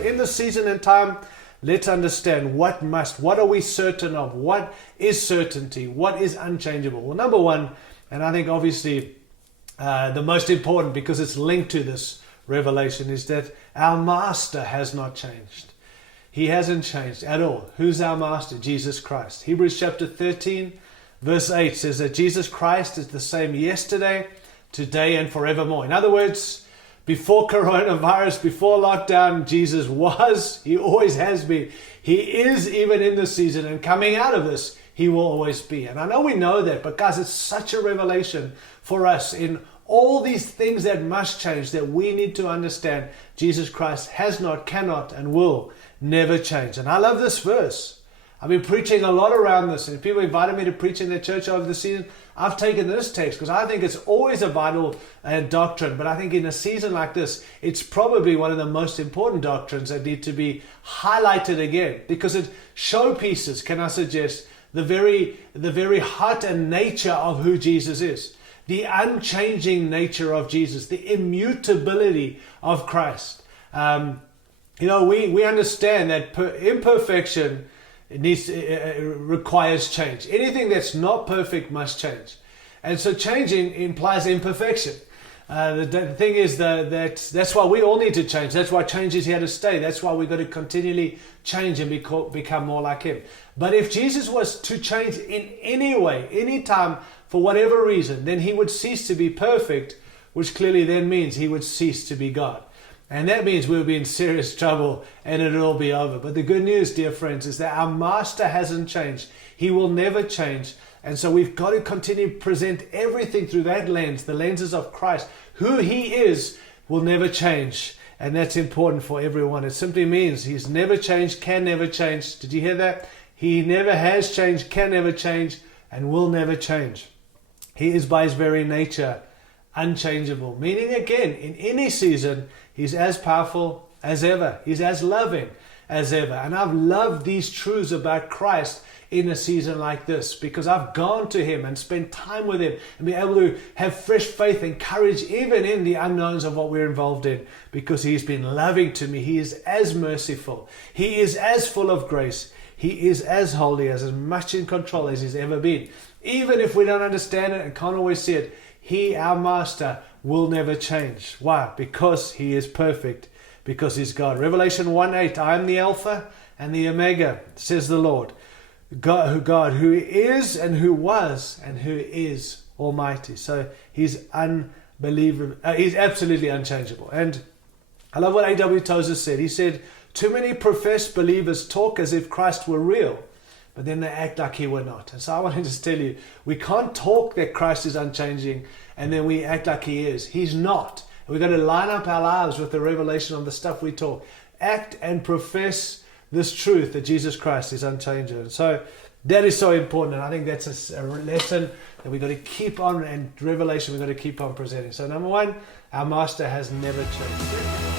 in this season and time, let's understand what are we certain of? What is certainty? What is unchangeable? Well, number one, and I think obviously the most important, because it's linked to this revelation, is that our master has not changed. He hasn't changed at all. Who's our master? Jesus Christ. Hebrews chapter 13 verse 8 says that Jesus Christ is the same yesterday, today, and forevermore. In other words, before coronavirus, before lockdown, Jesus was, he always has been. He is even in this season, and coming out of this, he will always be. And I know we know that, but guys, it's such a revelation for us in all these things that must change, that we need to understand Jesus Christ has not, cannot, and will never change. And I love this verse. I've been preaching a lot around this, and if people invited me to preach in their church over the season, I've taken this text because I think it's always a vital doctrine. But I think in a season like this, it's probably one of the most important doctrines that need to be highlighted again, because it showpieces, can I suggest, the very heart and nature of who Jesus is. The unchanging nature of Jesus, the immutability of Christ. We understand that imperfection requires change. Anything that's not perfect must change. And so changing implies imperfection. The thing is that's why we all need to change. That's why change is here to stay. That's why we've got to continually change and become more like him. But if Jesus was to change in any way, any time, for whatever reason, then he would cease to be perfect, which clearly then means he would cease to be God. And that means we'll be in serious trouble and it'll all be over. But the good news, dear friends, is that our master hasn't changed. He will never change. And so we've got to continue to present everything through that lens, the lenses of Christ. Who he is will never change. And that's important for everyone. It simply means he's never changed, can never change. Did you hear that? He never has changed, can never change, and will never change. He is by his very nature unchangeable. Meaning again, in any season, he's as powerful as ever. He's as loving as ever. And I've loved these truths about Christ in a season like this, because I've gone to him and spent time with him and been able to have fresh faith and courage even in the unknowns of what we're involved in, because he's been loving to me. He is as merciful. He is as full of grace. He is as holy, as much in control as he's ever been. Even if we don't understand it and can't always see it, he, our master, will never change. Why? Because he is perfect, because he's God. Revelation 1:8, I am the Alpha and the Omega, says the Lord. God who is and who was and who is Almighty. So he's unbelievable. He's absolutely unchangeable. And I love what A.W. Tozer said. He said, too many professed believers talk as if Christ were real, but then they act like he were not. And so I want to just tell you, we can't talk that Christ is unchanging and then we act like he is. He's not. We've got to line up our lives with the revelation of the stuff we talk. Act and profess this truth that Jesus Christ is unchangeable. So that is so important. And I think that's a lesson that we've got to keep on, and revelation we've got to keep on presenting. So number one, our master has never changed.